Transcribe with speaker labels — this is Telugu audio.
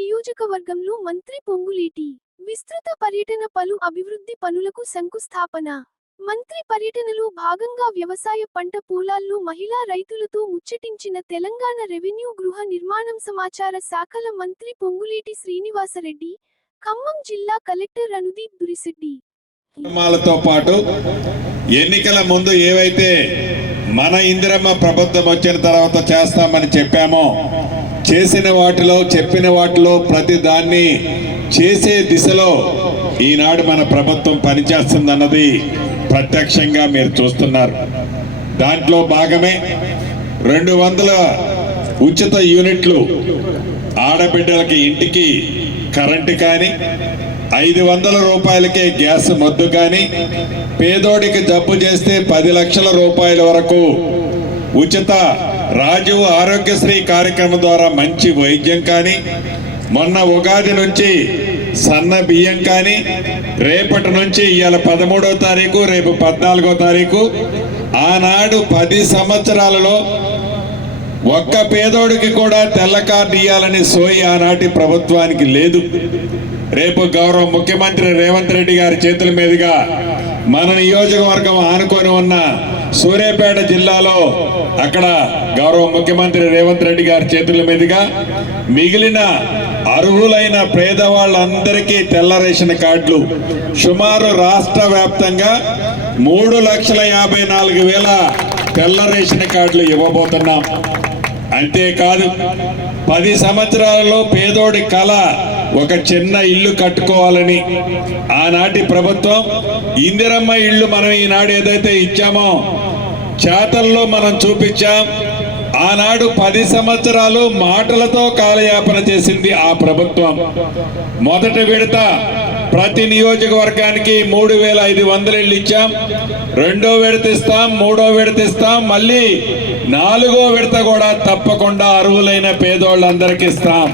Speaker 1: నియోజకవర్గంలో మంత్రి పొంగులేటి. విస్తృత పర్యటన పలు అభివృద్ధి పనులకు శంకుస్థాపన. మంత్రి పర్యటనలో భాగంగా వ్యవసాయ పంట పొలాల్లో మహిళా రైతులతో ముచ్చటించిన తెలంగాణ రెవెన్యూ గృహ నిర్మాణం సమాచార శాఖల మంత్రి పొంగులేటి శ్రీనివాసరెడ్డి ఖమ్మం జిల్లా కలెక్టర్ అనుదీప్ దురిశెడ్డి.
Speaker 2: కార్యక్రమాలతో పాటు ఎన్నికల ముందు ఏవైతే మన ఇందిరమ్మ ప్రభుత్వం వచ్చిన తర్వాత చేస్తామని చెప్పామో చేసిన వాటిలో చెప్పిన వాటిలో ప్రతి దాన్ని చేసే దిశలో ఈనాడు మన ప్రభుత్వం పనిచేస్తుందన్నది ప్రత్యక్షంగా మీరు చూస్తున్నారు. దాంట్లో భాగమే రెండు వందల ఉచిత యూనిట్లు ఆడబిడ్డలకి ఇంటికి కరెంటు కానీ ఐదు వందల రూపాయలకే గ్యాస్ మొద్దు కానీ పేదోడికి జబ్బు చేస్తే పది లక్షల రూపాయల వరకు ఉచిత రాజీవ్ ఆరోగ్యశ్రీ కార్యక్రమం ద్వారా మంచి వైద్యం కానీ మొన్న ఉగాది నుంచి సన్న బియ్యం కానీ రేపటి నుంచి ఇవాళ పదమూడో తారీఖు రేపు పద్నాలుగో తారీఖు. ఆనాడు పది సంవత్సరాలలో ఒక్క పేదోడికి కూడా తెల్ల కార్డు ఇవ్వాలని సోయి ఆనాటి ప్రభుత్వానికి లేదు. రేపు గౌరవ ముఖ్యమంత్రి రేవంత్ రెడ్డి గారి చేతుల మీదుగా మన నియోజకవర్గం ఆనుకొని ఉన్న సూర్యాపేట జిల్లాలో అక్కడ గౌరవ ముఖ్యమంత్రి రేవంత్ రెడ్డి గారి చేతుల మీదుగా మిగిలిన అర్హులైన పేదవాళ్ళందరికీ తెల్ల రేషన్ కార్డులు. సుమారు రాష్ట్ర వ్యాప్తంగా మూడు లక్షల యాభై నాలుగు వేల తెల్ల రేషన్ కార్డులు ఇవ్వబోతున్నాం. అంతేకాదు పది సంవత్సరాలలో పేదోడి కళ ఒక చిన్న ఇల్లు కట్టుకోవాలని ఆనాటి ప్రభుత్వం ఇందిరమ్మ ఇల్లు మనం ఈనాడు ఏదైతే ఇచ్చామో చేతల్లో మనం చూపించాం ఆనాడు పది సంవత్సరాలు మాటలతో కాలయాపన చేసింది ఆ ప్రభుత్వం. మొదటి విడత ప్రతి నియోజకవర్గానికి మూడు వేల ఐదు వందలు ఇళ్ళు ఇచ్చాం రెండో విడత ఇస్తాం మూడో విడత ఇస్తాం మళ్ళీ నాలుగో విడత కూడా తప్పకుండా అర్హులైన పేదోళ్ళందరికీ ఇస్తాం.